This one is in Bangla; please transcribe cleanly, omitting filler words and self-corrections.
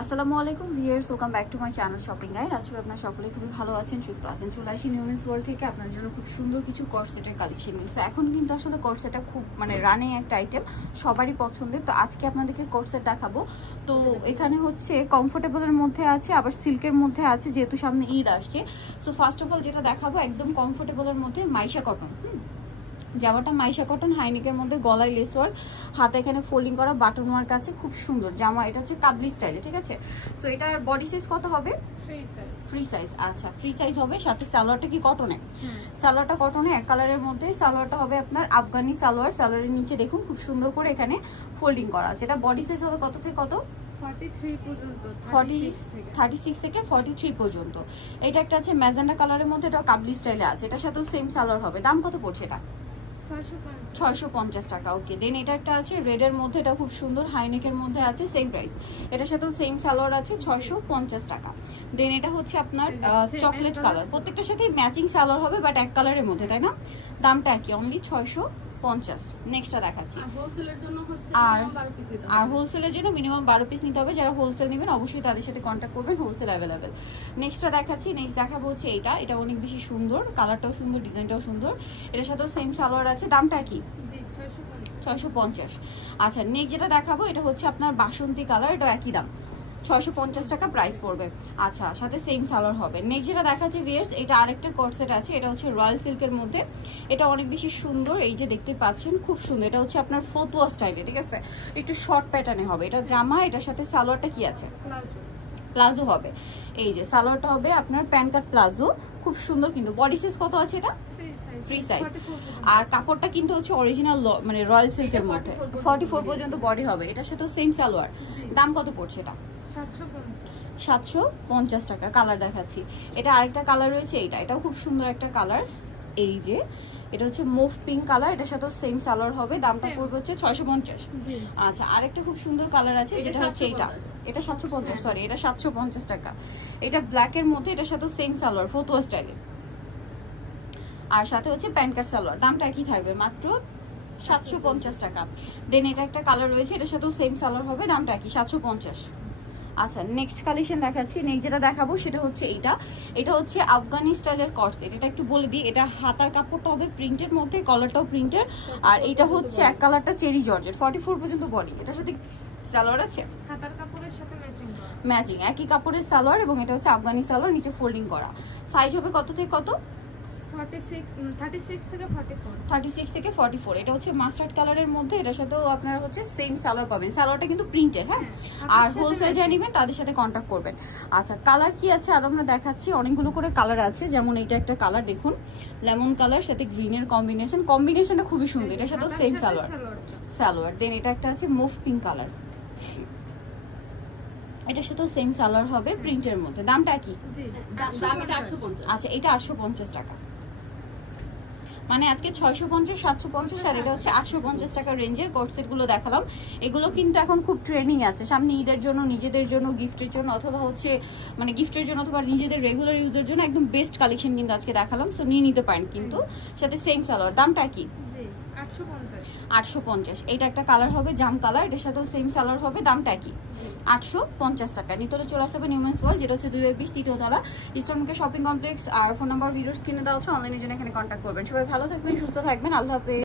আসসালামু আলাইকুম viewers, welcome back to my channel shopping guide. আজকে আপনারা সকলে খুবই ভালো আছেন, সুস্থ আছেন। চলে আসি নিউমেন্স ওয়ার্ল্ড থেকে আপনার জন্য খুব সুন্দর কিছু কর্সেটের কালেকশন নিয়ে। এখন কিন্তু আসলে কর্সেটটা খুব রানিং একটা আইটেম, সবারই পছন্দের। তো আজকে আপনাদেরকে কর্সেট দেখাবো। তো এখানে হচ্ছে কমফোর্টেবলের মধ্যে আছে, আবার সিল্কের মধ্যে আছে, যেহেতু সামনে ঈদ আসছে। সো ফার্স্ট অফ অল যেটা দেখাবো একদম কমফোর্টেবলের মধ্যে মাইশা কটন। জামাটা মাইশা কটন, হাইনেকের মধ্যে গলায় লেস ওয়ার্ক, হাতে এখানে ফোল্ডিং করা বাটন ওয়ার্ক আছে, খুব সুন্দর জামা। এটা হচ্ছে কাবলি স্টাইলে, ঠিক আছে। সো এটার বডি সাইজ কত হবে? Free size. আচ্ছা, ফ্রি সাইজ হবে। সাথে সালোয়ারটা কি কটনে? সালোয়ারটা কটনে, এক কালারের মধ্যে। সালোয়ারটা হবে আপনার আফগানি সালোয়ার। সালোয়ারের নিচে দেখুন খুব সুন্দর করে এখানে ফোল্ডিং করা আছে। এটা বডি সাইজ হবে কত থেকে কত? 36 থেকে 43 পর্যন্ত। এটা একটা আছে ম্যাজেন্ডা কালারের মধ্যে, এটা কাবলি স্টাইলে আছে। এটার সাথেও সেম সালোয়ার হবে। দাম কত পড়ছে এটা? 650 টাকা। ওকে, দেন এটা একটা আছে রেডের মধ্যে, এটা খুব সুন্দর, হাইনেকের মধ্যে আছে, সেম প্রাইস। এটার সাথেও সেম সালোয়ার আছে, 650 টাকা। দেন এটা হচ্ছে আপনার চকলেট কালার, প্রত্যেকটার সাথেই ম্যাচিং সালোয়ার হবে, বাট এক কালারের মধ্যে, তাই না? দামটা কি? অনলি 650। নেক্সটটা দেখাচ্ছি। আর হোলসেলের জন্য মিনিমাম 12 পিস নিতে হবে। যারা হোলসেল নেবেন অবশ্যই তাদের সাথে কন্ট্যাক্ট করবেন, হোলসেল অ্যাভেলেবেল। নেক্সটটা দেখাচ্ছি। নেক্সট দেখাবো হচ্ছে এটা অনেক বেশি সুন্দর, কালারটাও সুন্দর, ডিজাইনটাও সুন্দর। এটার সাথেও সেম সালোয়ার আছে। দামটা কি? 650। আচ্ছা, নেক্সট যেটা দেখাবো এটা হচ্ছে আপনার বাসন্তী কালার, এটা একই দাম, 650 টাকা প্রাইস পড়বে। আচ্ছা, সাথে সেম সালোয়ার হবে। নেক্সট যেটা দেখাচ্ছে ভিউয়ার্স, এটা আরেকটা কর্সেট আছে, এটা হচ্ছে রয়্যাল সিল্কের মধ্যে। এটা অনেক বেশি সুন্দর, এই যে দেখতে পাচ্ছেন, খুব সুন্দর। এটা হচ্ছে আপনার ফতুয়া স্টাইলে, ঠিক আছে, একটু শর্ট প্যাটার্নে হবে। এটা জামা, এটার সাথে সালোয়ারটা কি আছে? প্লাজো হবে। এই যে সালোয়ারটা হবে আপনার প্যান কাট প্লাজো, খুব সুন্দর। কিন্তু বডি সাইজ কত আছে এটা? Free size. আর কাপড়টা কিন্তু হচ্ছে অরিজিনাল রয়্যাল সিল্কের মধ্যে, 44 পর্যন্ত বডি হবে। এটার সাথে সেম সালোয়ার। দাম কত পড়ছে এটা? 750 টাকা। কালার দেখাচ্ছি, এটা আরেকটা কালার রয়েছে, এটাও খুব সুন্দর একটা কালার। এই যে এটা হচ্ছে মুভ পিঙ্ক কালার, এটার সাথে সেম সালোয়ার হবে। দামটা পড়বে হচ্ছে 650। আচ্ছা, আরেকটা খুব সুন্দর কালার আছে, যেটা হচ্ছে এটা 750, সরি, এটা 750 টাকা। এটা ব্ল্যাকের মধ্যে, এটার সাথে সেম সালোয়ার, ফতুয়া স্টাইলে, আর সাথে হচ্ছে প্যান্ট কাট সালোয়ার। দামটা একই থাকবে, মাত্র 750 টাকা। দেন এটা একটা কালার রয়েছে, এটার সাথেও সেম সালোয়ার হবে, দামটা কি? 750। আচ্ছা, নেক্সট কালেকশন দেখাচ্ছি। নেক্সট যেটা দেখাবো সেটা হচ্ছে এটা হচ্ছে আফগানি স্টাইলের কর্সেট। এটা একটু বলে দিই, এটা হাতার কাপড়টা হবে প্রিন্টের মধ্যে, কলারটাও প্রিন্টের। আর এটা হচ্ছে এক কালারটা চেরি জর্জেট, 44 পর্যন্ত বডি। এটার সাথে সালোয়ার আছে, হাতার কাপড়ের সাথে ম্যাচিং, একই কাপড়ের সালোয়ার, এবং এটা হচ্ছে আফগানি সালোয়ার, নিচে ফোল্ডিং করা। সাইজ হবে কত থেকে কত? 36 থেকে 44। এটা হচ্ছে মাস্টার্ড কালারের মধ্যে, এটার সাথেও আপনারা হচ্ছে সেম সালোয়ার পাবেন। সালোয়ারটা কিন্তু প্রিন্টের, হ্যাঁ। আর হোলসেল যারা নেবেন তাদের সাথে কন্ট্যাক্ট করবেন। আচ্ছা, কালার কি আছে আর আমরা দেখাচ্ছি। অনেকগুলো করে কালার আছে, যেমন এইটা একটা কালার দেখুন, লেমন কালার সাথে গ্রিনের কম্বিনেশনটা খুবই সুন্দর। এটার সাথেও সেম সালোয়ার। দেন এটা একটা আছে মুভ পিঙ্ক কালার, এটার সাথেও সেম সালোয়ার হবে, প্রিন্টের মধ্যে। দামটা কি? আচ্ছা, এটা 850 টাকা। মানে আজকে 650, 750, আর এটা হচ্ছে 850 টাকা রেঞ্জের কোর্সেটগুলো দেখালাম। এগুলো কিন্তু এখন খুব ট্রেন্ডিং আছে, সামনে ঈদের জন্য, নিজেদের জন্য, গিফটের জন্য, অথবা হচ্ছে গিফটের জন্য, অথবা নিজেদের রেগুলার ইউজের জন্য একদম বেস্ট কালেকশন কিন্তু আজকে দেখালাম। সো নিয়ে নিতে পারেন, কিন্তু সাথে সেম সালোয়ার। দামটা কি? 850। এটা একটা কালার হবে জাম কালার, এটার সাথেও সেম সালোয়ার হবে। দামটা কি? 850 টাকা। নিতে হলে চলে আসতে হবে নিউমেন্স ওয়ার্ল্ড, যেটা হচ্ছে 220 তৃতীয় তলা, ইস্টার্ন মার্কেট শপিং কমপ্লেক্স। আর ফোন নাম্বার ভিডিওস কিনে দেওয়া হচ্ছে, অনলাইনের জন্য এখানে কন্ট্যাক্ট করবেন। সবাই ভালো থাকবেন, সুস্থ থাকবেন, আল্লাহ হাফেজ।